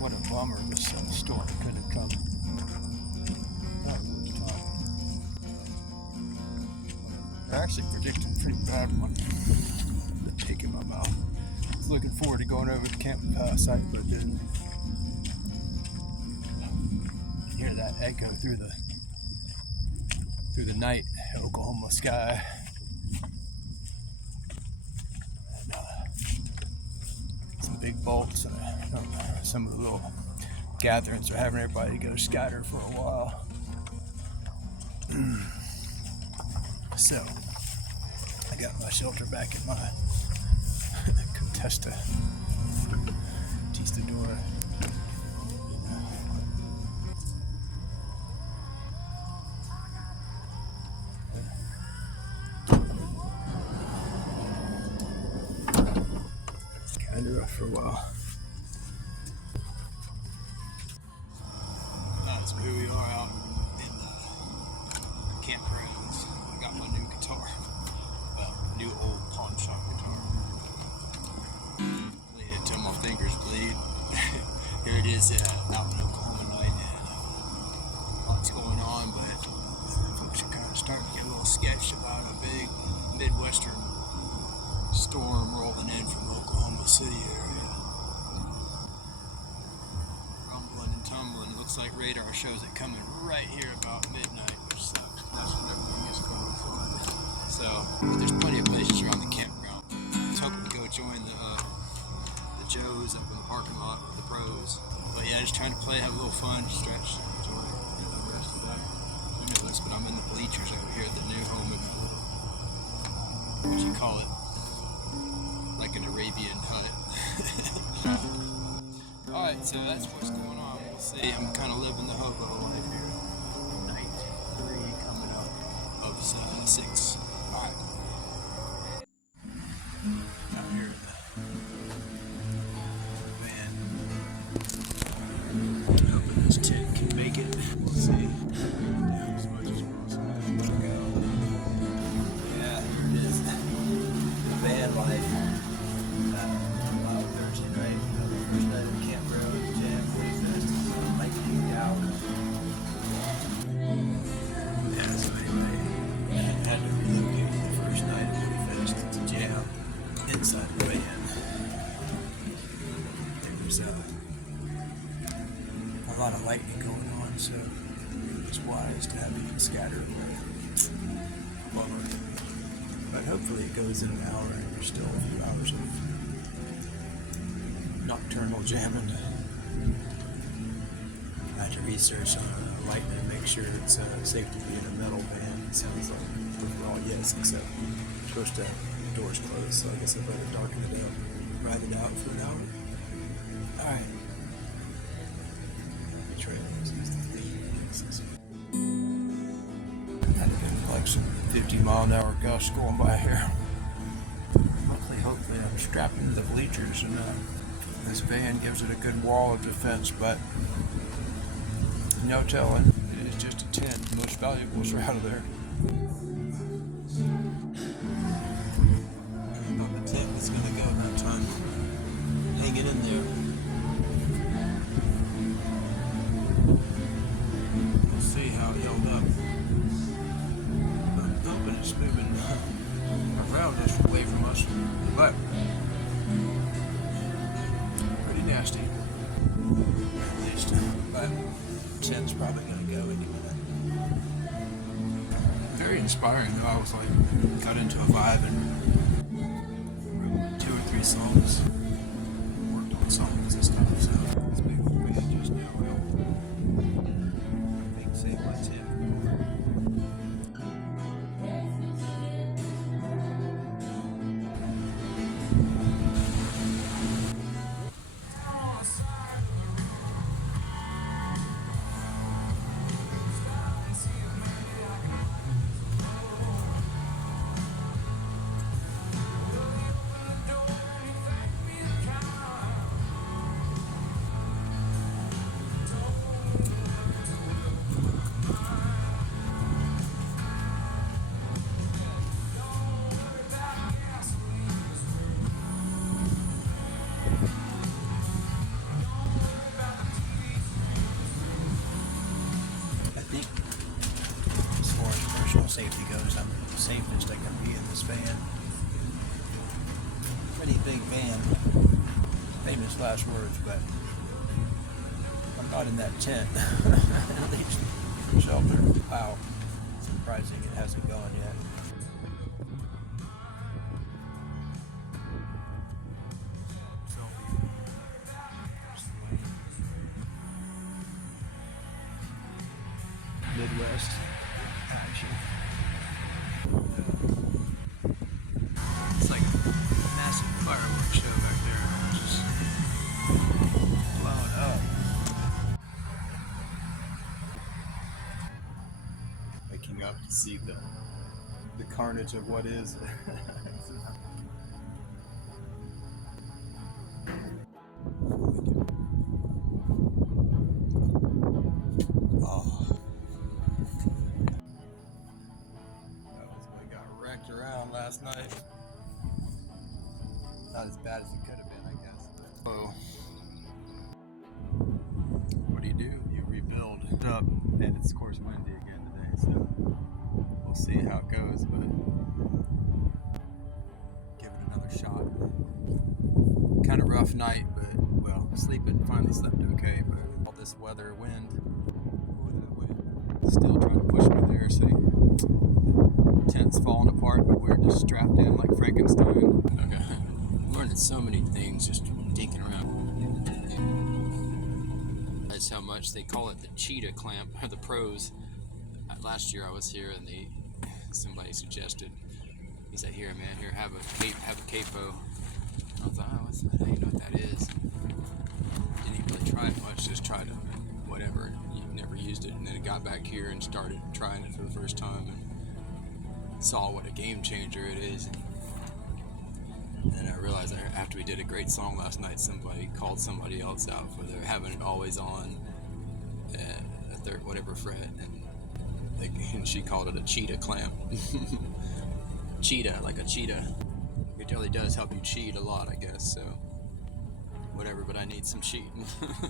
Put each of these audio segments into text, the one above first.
What a bummer this storm could have come. They're actually predicting a pretty bad one. The tape in my mouth. I was looking forward to going over the camp site, but didn't. Hear that echo through the night Oklahoma sky. And, some big bolts and some of the little gatherings are having everybody go scatter for a while. So I got my shelter back in my Contesta door. Kind of rough for a while. That's where we are out in the campgrounds. I got my new guitar, new old pawn shop guitar. Played it till my fingers bleed. Here it is out in Oklahoma night, and lots going on, but folks are kind of starting to get a little sketched about a big Midwestern storm rolling in from Oklahoma City area. Rumbling and tumbling. It looks like radar shows it coming right here about midnight, which sucks. That's when everything is going flood. So, but there's plenty of places around the campground. I was hoping to go join the Joes up in the parking lot with the pros. But yeah, just trying to play, have a little fun, stretch, enjoy the rest of that. Who knows, but I'm in the bleachers over here at the new home in my little, what you call it, like an Arabian hut. Alright, so that's what's going on. We'll see. I'm kind of living the hobo life here. Night 3 coming up of 6. Alright. Out here in the van. Hoping this tent can make it. We'll see. Down as much as possible. Yeah, here it is. The van life. Thursday night, first night of the campground, jam, woodyfest, lightning out. Yeah, so anyway, I had to relocate the first night of woodyfest to jam inside the van. There was a lot of lightning going on, so it was wise to have it scattered away. Bummer. But hopefully it goes in an hour and there's still a few hours of nocturnal jamming. I had to research on lightning to make sure it's safe to be in a metal van. It sounds like overall yes, except you're supposed to have the doors closed, so I guess I better darken it up, ride it out for an hour. Alright. Trailers, had like some 50-mile-an-hour gusts going by here. Hopefully I'm strapped into the bleachers and this van gives it a good wall of defense, but no telling. It is just a tent. Most valuables are out of there. I don't know if the tent is going to go that time. Hanging in there. We'll see how it held up. I'm hoping it's moving around us, away from us, but pretty nasty, at least. But tent's probably going to go any minute. Very inspiring, though. I was like, got into a vibe and wrote 2 or 3 songs, worked on songs and stuff. So this big band just now helped. I think save my tent. band. Pretty big band. Famous last words, but I'm not in that tent. At least shelter. Wow. Surprising it hasn't gone yet. Midwest action. It's like a massive fireworks show back there, just blown up. Waking up to see the carnage of what is. Around last night. Not as bad as it could have been, I guess. Oh. What do? You rebuild it up, and it's of course windy again today, so we'll see how it goes, but give it another shot. Kind of rough night, but well, finally slept okay, but all this weather, wind, still trying to push me there, see. Tent's falling apart, but we're just strapped in like Frankenstein. Okay. I'm learning so many things just dinking around. That's how much they call it the cheetah clamp, or the pros. Last year I was here and somebody suggested, he said, here man, here have a capo. I thought, oh, what's that? I don't know what that is. Didn't even really try it much, just tried it, whatever. Never used it, and then I got back here and started trying it for the first time. And saw what a game changer it is, and I realized that after we did a great song last night, somebody called somebody else out for their having it always on at a third whatever fret, and she called it a cheetah clamp. Cheetah, like a cheetah. It really does help you cheat a lot, I guess, so whatever, but I need some cheating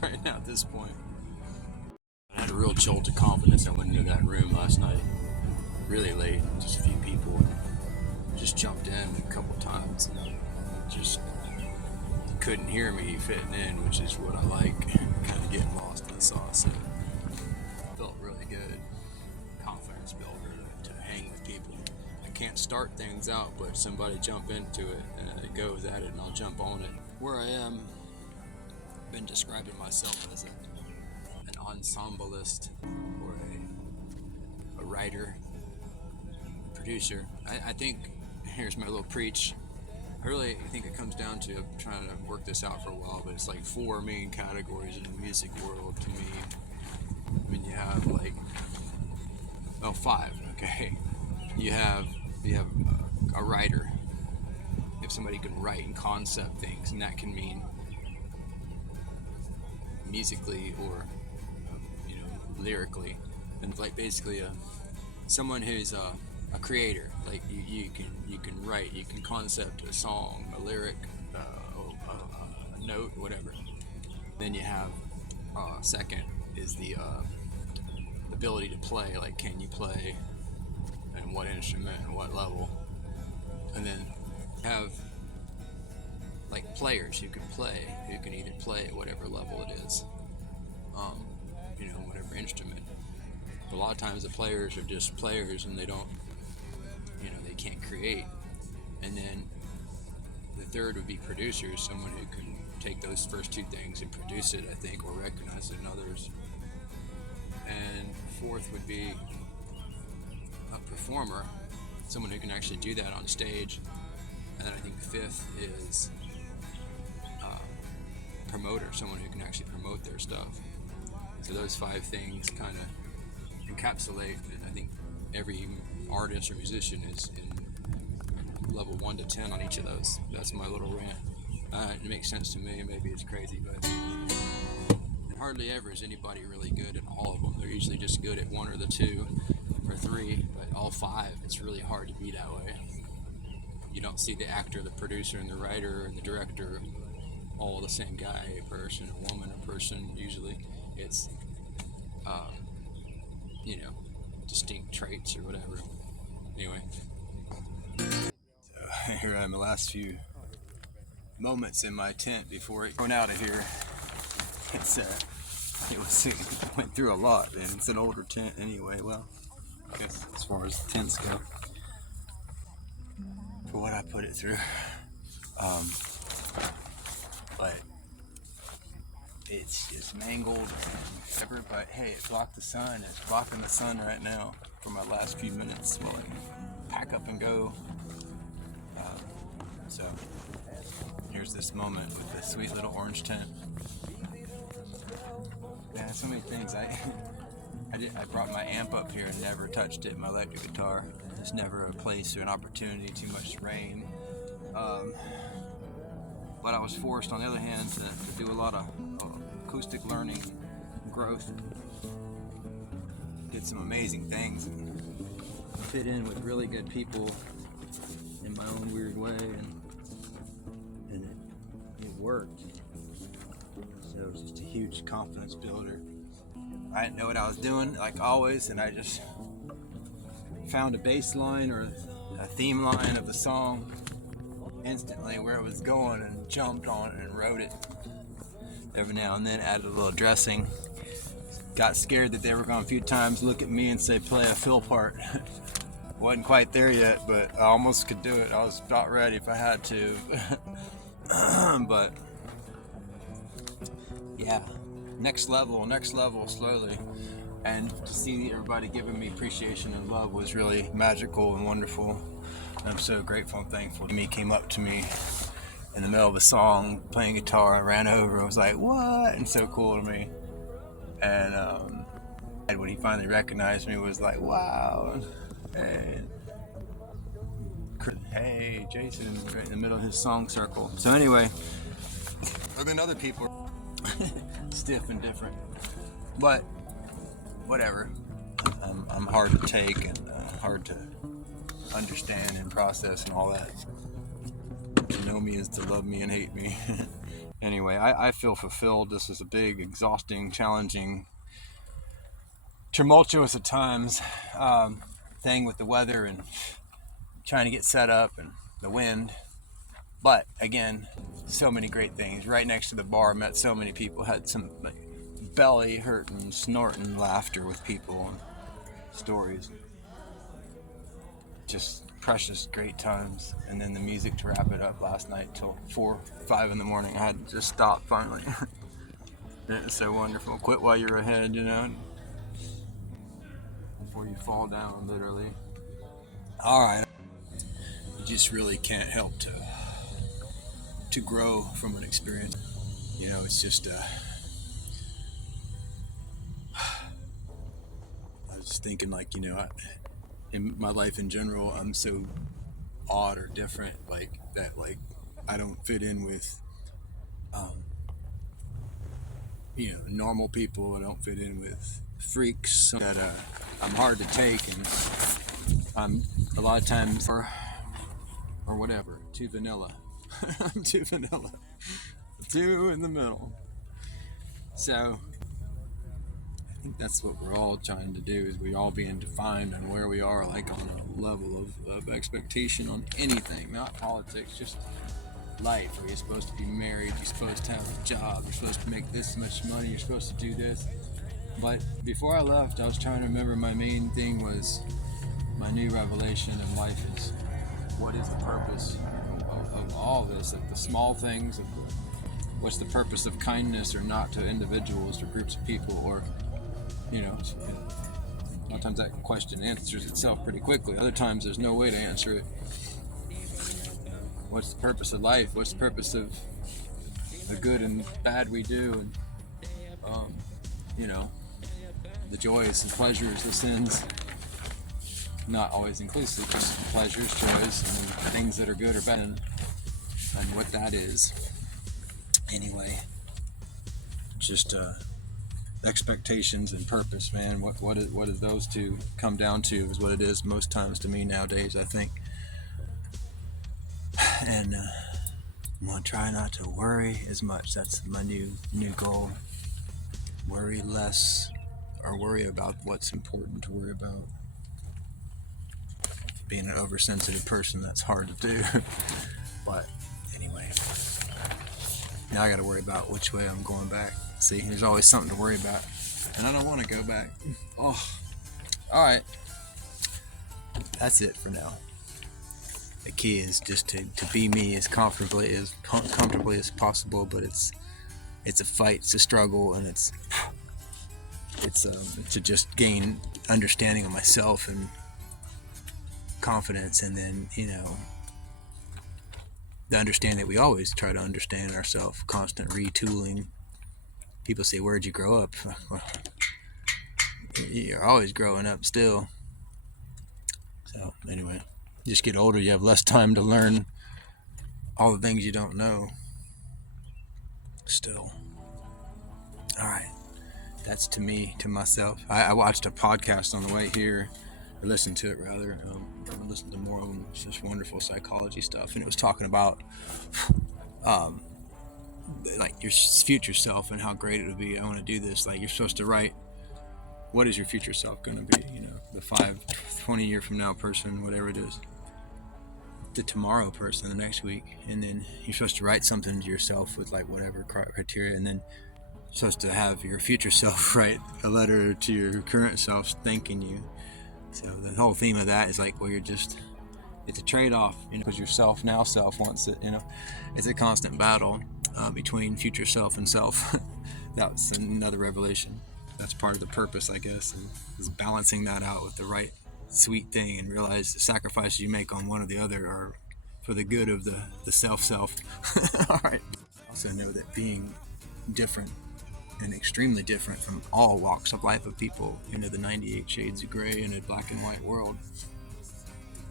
right now at this point. I had a real jolt of confidence. I went into that room last night really late, just a few people, just jumped in a couple times and just couldn't hear me fitting in, which is what I like, kind of getting lost in the sauce. It felt really good, confidence builder to hang with people. I can't start things out, but somebody jump into it and it goes at it and I'll jump on it. Where I am, I've been describing myself as an ensemblist or a writer, producer. I think, here's my little preach, I really think it comes down to trying to work this out for a while, but it's like 4 main categories in the music world to me. I mean, you have like, well, 5, okay. You have a writer. If somebody can write and concept things, and that can mean musically or lyrically, and like basically someone who's a creator. Like you can write, you can concept a song, a lyric, a note, whatever. Then you have second is the ability to play. Like, can you play, and what instrument and what level? And then have like players who can play, who can either play at whatever level it is, whatever instrument. But a lot of times the players are just players and they don't, they can't create. And then the third would be producers, someone who can take those first 2 things and produce it, I think, or recognize it in others. And fourth would be a performer, someone who can actually do that on stage. And then I think fifth is promoter, someone who can actually promote their stuff. So those 5 things kind of encapsulate, and I think every artist or musician is in level 1 to 10 on each of those. That's my little rant. It makes sense to me. Maybe it's crazy, but hardly ever is anybody really good at all of them. They're usually just good at 1 or the 2 or 3, but all 5, it's really hard to be that way. You don't see the actor, the producer, and the writer, and the director all the same guy, a person, a woman, a person. Usually it's distinct traits or whatever. Anyway. Here I am, the last few moments in my tent before it going out of here. It went through a lot, and it's an older tent anyway. Well, I guess as far as tents go, for what I put it through. But it's just mangled. But hey, it blocked the sun. It's blocking the sun right now for my last few minutes while I pack up and go. So here's this moment with this sweet little orange tent. Yeah, so many things. I brought my amp up here and never touched it. My electric guitar. There's never a place or an opportunity. Too much rain. But I was forced, on the other hand, to do a lot of acoustic learning, growth. Did some amazing things and fit in with really good people in my own weird way, and it worked. So it was just a huge confidence builder. I didn't know what I was doing, like always, and I just found a bass line or a theme line of the song instantly where it was going and jumped on it and wrote it. Every now and then added a little dressing. Got scared that they were going to a few times look at me and say play a fill part. Wasn't quite there yet, but I almost could do it. I was about ready if I had to. But yeah, next level slowly. And to see everybody giving me appreciation and love was really magical and wonderful. I'm so grateful and thankful. He came up to me in the middle of a song, playing guitar, and ran over and was like, what? And so cool to me. And when he finally recognized me, was like, wow. And hey, Jason, right in the middle of his song circle. So anyway, other than other people, stiff and different. But whatever. I'm hard to take and hard to understand and process and all that. To know me is to love me and hate me. Anyway, I feel fulfilled. This is a big, exhausting, challenging, tumultuous at times thing with the weather and trying to get set up and the wind. But again, so many great things. Right next to the bar, met so many people, had some like belly hurting, snorting laughter with people and stories. Just precious, great times. And then the music to wrap it up last night till 4, 5 in the morning. I had to just stop finally. It was so wonderful. Quit while you're ahead, you know, before you fall down, literally. All right. You just really can't help to grow from an experience. You know, it's just I was just thinking, like, you know, in my life in general, I'm so odd or different, like that, like I don't fit in with you know, normal people. I don't fit in with freaks that I'm hard to take, and I'm a lot of times or whatever, too vanilla. I'm too vanilla, too in the middle. So I think that's what we're all trying to do, is we all being defined on where we are, like on a level of expectation on anything, not politics, just life. Where you're supposed to be married, you're supposed to have a job, you're supposed to make this much money, you're supposed to do this. But before I left, I was trying to remember my main thing was my new revelation in life is, what is the purpose of all this, like the small things, of what's the purpose of kindness or not to individuals or groups of people, or you know, sometimes that question answers itself pretty quickly. Other times there's no way to answer it. What's the purpose of life? What's the purpose of the good and bad we do? And, you know, the joys and pleasures, the sins, not always inclusive, just pleasures, joys, and things that are good or bad, and what that is. Anyway, just expectations and purpose, man. What is those two come down to is what it is most times to me nowadays, I think. And I'm gonna try not to worry as much. That's my new goal. Worry less, or worry about what's important to worry about. being an oversensitive person, that's hard to do. But anyway, now I got to worry about which way I'm going back. See, there's always something to worry about, and I don't want to go back. Oh, all right. That's it for now. The key is just to be me as comfortably as possible, but it's a fight, it's a struggle, and it's to just gain understanding of myself and confidence, and then, you know, the understanding that we always try to understand ourselves, constant retooling. People say, where'd you grow up? You're always growing up still. So anyway, you just get older, you have less time to learn all the things you don't know still. All right, that's to me, to myself. I watched a podcast on the way here, or listened to it rather. I listened to more of them. It's just wonderful psychology stuff, and it was talking about like your future self and how great it would be. I want to do this. Like, you're supposed to write, what is your future self going to be? You know, the 20 year from now person, whatever it is, the tomorrow person, the next week, and then you're supposed to write something to yourself with like whatever criteria, and then you're supposed to have your future self write a letter to your current self thanking you. So the whole theme of that is like, well, it's a trade-off, you know, because your now self wants it, you know. It's a constant battle between future self and self. That's another revelation. That's part of the purpose, I guess, is balancing that out with the right sweet thing, and realize the sacrifices you make on one or the other are for the good of the self. All right. Also know that being different, and extremely different from all walks of life of people, you know, the 98 shades of gray in a black and white world,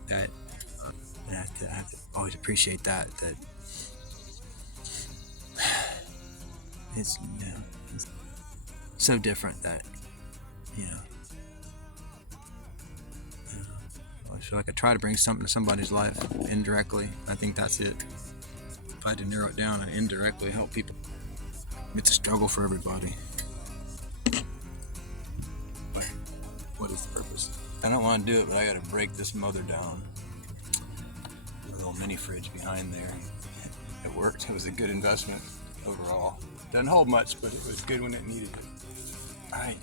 that I have to always appreciate that it's, you know, it's so different that, you know, I feel like I try to bring something to somebody's life indirectly. I think that's it. If I had to narrow it down and indirectly help people, it's a struggle for everybody. But what is the purpose? I don't want to do it, but I got to break this mother down. A little mini fridge behind there. It worked. It was a good investment overall. Doesn't hold much, but it was good when it needed it. All right.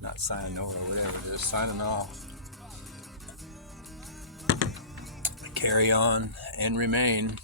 Not signing over or whatever it is. Signing off. Carry on and remain.